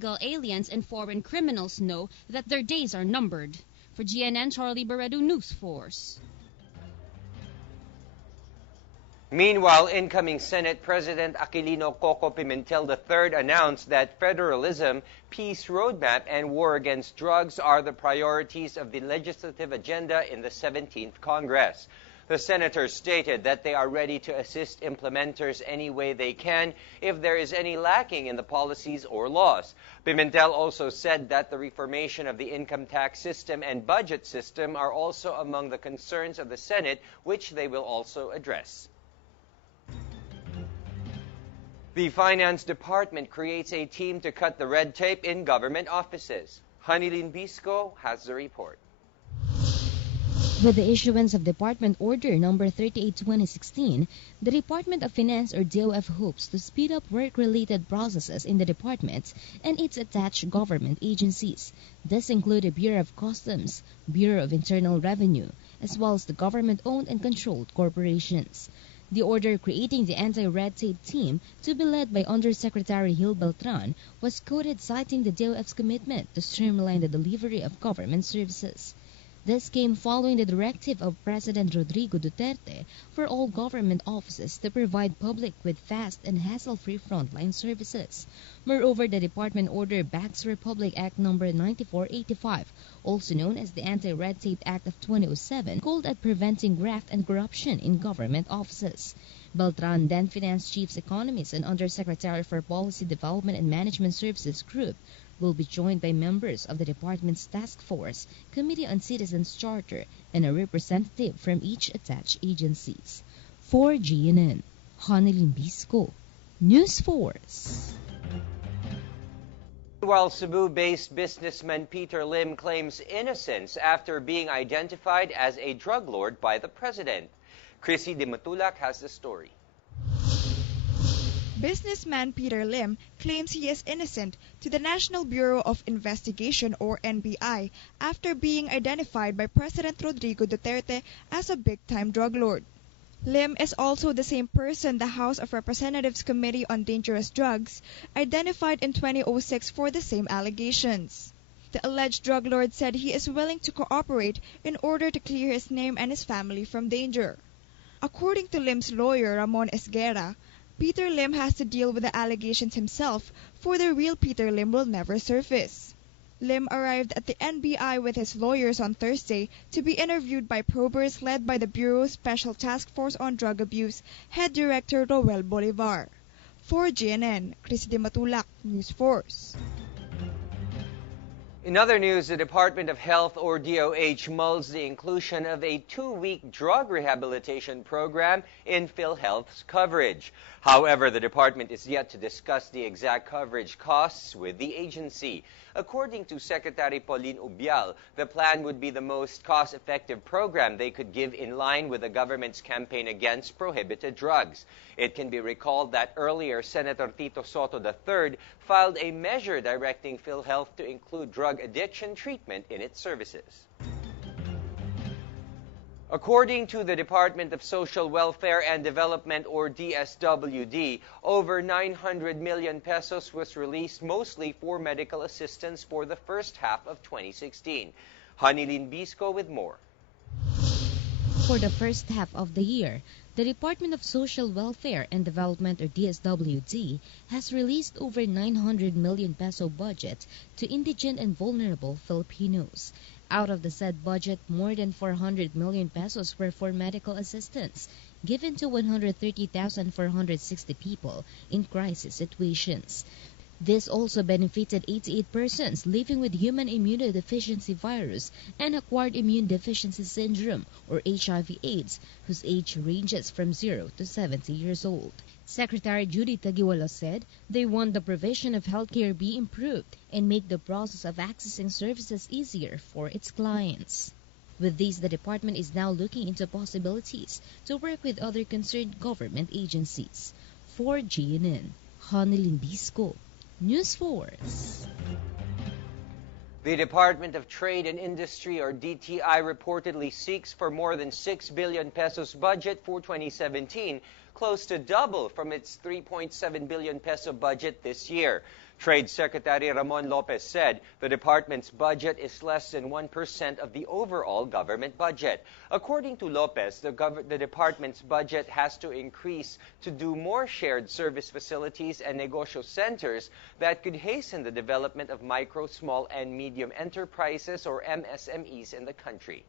illegal aliens and foreign criminals know that their days are numbered. For GNN, Charlie Barredo, News Force. Meanwhile, incoming Senate President Aquilino Coco Pimentel III announced that federalism, peace roadmap, and war against drugs are the priorities of the legislative agenda in the 17th Congress. The senators stated that they are ready to assist implementers any way they can if there is any lacking in the policies or laws. Pimentel also said that the reformation of the income tax system and budget system are also among the concerns of the Senate, which they will also address. The Finance Department creates a team to cut the red tape in government offices. Hanilin Bisco has the report. With the issuance of Department Order No. 38/2016, the Department of Finance or DOF hopes to speed up work-related processes in the department and its attached government agencies. This include the Bureau of Customs, Bureau of Internal Revenue, as well as the government-owned and controlled corporations. The order creating the anti-red tape team, to be led by Undersecretary Gil Beltran, was quoted citing the DOF's commitment to streamline the delivery of government services. This came following the directive of President Rodrigo Duterte for all government offices to provide public with fast and hassle-free frontline services. Moreover, the department order backs Republic Act No. 9485, also known as the Anti-Red Tape Act of 2007, called at preventing graft and corruption in government offices. Beltran, then Finance Chief's Economist and Undersecretary for Policy Development and Management Services Group, will be joined by members of the department's task force, Committee on Citizens Charter, and a representative from each attached agencies. For GNN, Hanilin Bisco, News Force. While Cebu-based businessman Peter Lim claims innocence after being identified as a drug lord by the president. Chrissy de Matulak has the story. Businessman Peter Lim claims he is innocent to the National Bureau of Investigation or NBI after being identified by President Rodrigo Duterte as a big-time drug lord. Lim is also the same person the House of Representatives Committee on Dangerous Drugs identified in 2006 for the same allegations. The alleged drug lord said he is willing to cooperate in order to clear his name and his family from danger. According to Lim's lawyer, Ramon Esguerra, Peter Lim has to deal with the allegations himself, for the real Peter Lim will never surface. Lim arrived at the NBI with his lawyers on Thursday to be interviewed by probers led by the Bureau's Special Task Force on Drug Abuse Head Director Roel Bolivar. For GNN, Chrissy de Matulak, News Force. In other news, the Department of Health or DOH mulls the inclusion of a 2-week drug rehabilitation program in PhilHealth's coverage. However, the department is yet to discuss the exact coverage costs with the agency. According to Secretary Pauline Ubial, the plan would be the most cost-effective program they could give in line with the government's campaign against prohibited drugs. It can be recalled that earlier Senator Tito Soto III filed a measure directing PhilHealth to include drug addiction treatment in its services. According to the Department of Social Welfare and Development or DSWD, over 900 million pesos was released mostly for medical assistance for the first half of 2016. Hanilin Bisco with more. For the first half of the year, the Department of Social Welfare and Development or DSWD has released over 900 million peso budget to indigent and vulnerable Filipinos. Out of the said budget, more than 400 million pesos were for medical assistance, given to 130,460 people in crisis situations. This also benefited 88 persons living with human immunodeficiency virus and acquired immune deficiency syndrome or HIV/AIDS, whose age ranges from 0 to 70 years old. Secretary Judy Taguiwala said they want the provision of healthcare be improved and make the process of accessing services easier for its clients. With this, the department is now looking into possibilities to work with other concerned government agencies. For GNN, Hanilin Bisco, News Force. The Department of Trade and Industry or DTI reportedly seeks for more than 6 billion pesos budget for 2017, close to double from its 3.7 billion peso budget this year. Trade Secretary Ramon Lopez said the department's budget is less than 1% of the overall government budget. According to Lopez, the department's budget has to increase to do more shared service facilities and negosyo centers that could hasten the development of micro, small, and medium enterprises or MSMEs in the country.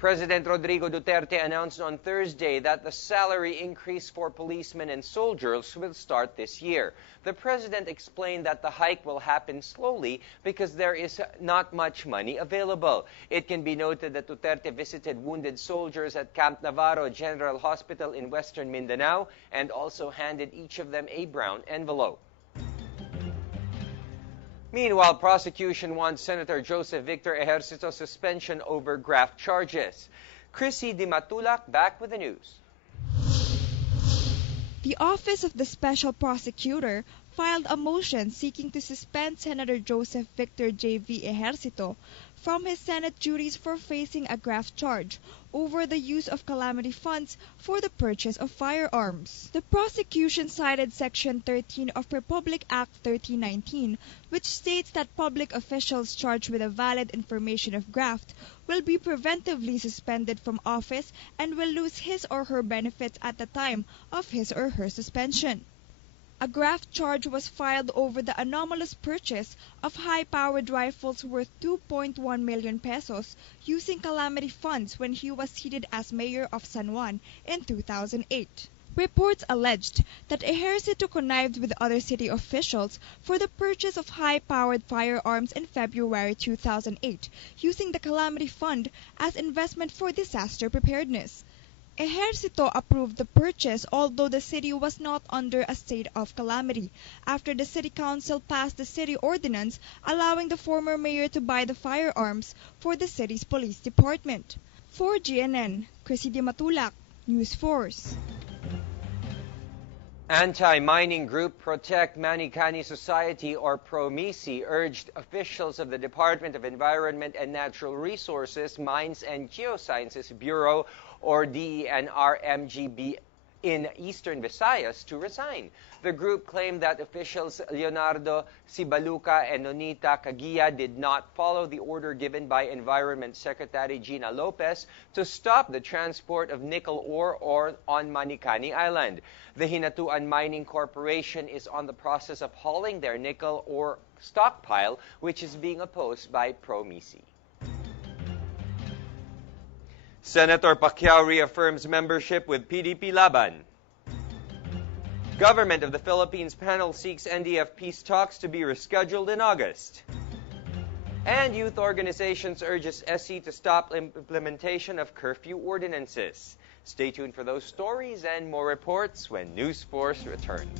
President Rodrigo Duterte announced on Thursday that the salary increase for policemen and soldiers will start this year. The president explained that the hike will happen slowly because there is not much money available. It can be noted that Duterte visited wounded soldiers at Camp Navarro General Hospital in Western Mindanao and also handed each of them a brown envelope. Meanwhile, prosecution wants Senator Joseph Victor Ejercito's suspension over graft charges. Chrissy Di Matulak back with the news. The Office of the Special Prosecutor filed a motion seeking to suspend Senator Joseph Victor J.V. Ejercito from his Senate duties for facing a graft charge over the use of calamity funds for the purchase of firearms. The prosecution cited Section 13 of Republic Act 1319, which states that public officials charged with a valid information of graft will be preventively suspended from office and will lose his or her benefits at the time of his or her suspension. A graft charge was filed over the anomalous purchase of high-powered rifles worth 2.1 million pesos using calamity funds when he was seated as mayor of San Juan in 2008. Reports alleged that Ejercito connived with other city officials for the purchase of high-powered firearms in February 2008, using the calamity fund as investment for disaster preparedness. Ejercito approved the purchase, although the city was not under a state of calamity, after the city council passed the city ordinance allowing the former mayor to buy the firearms for the city's police department. For GNN, Chrissy Di Matulak, News Force. Anti-mining group Protect Manicani Society or PROMISI urged officials of the Department of Environment and Natural Resources, Mines and Geosciences Bureau or DENR-MGB in Eastern Visayas to resign. The group claimed that officials Leonardo Sibaluca and Nonita Caguia did not follow the order given by Environment Secretary Gina Lopez to stop the transport of nickel ore on Manicani Island. The Hinatuan Mining Corporation is on the process of hauling their nickel ore stockpile, which is being opposed by PROMISI. Senator Pacquiao reaffirms membership with PDP Laban. Government of the Philippines panel seeks NDF peace talks to be rescheduled in August. And youth organizations urges SE to stop implementation of curfew ordinances. Stay tuned for those stories and more reports when News Force returns.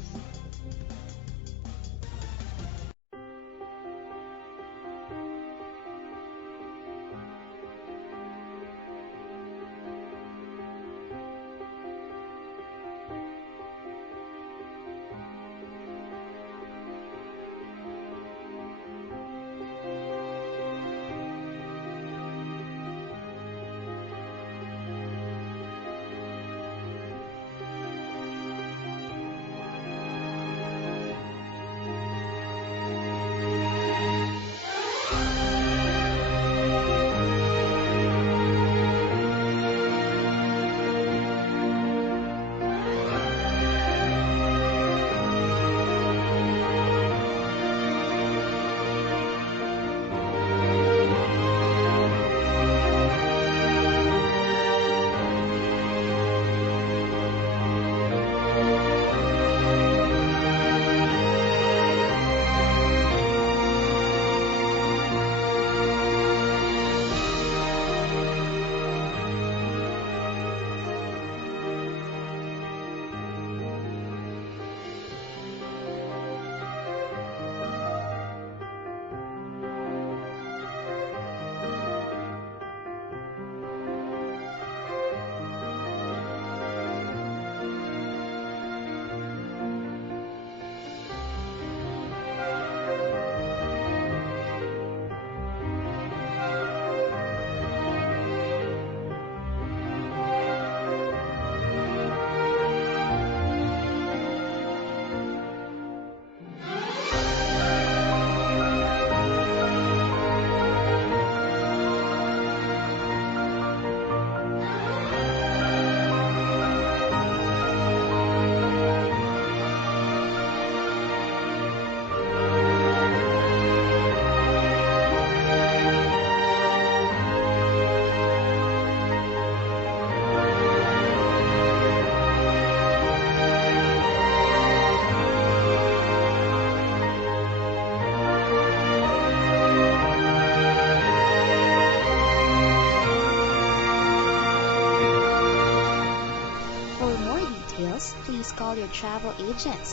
travel agents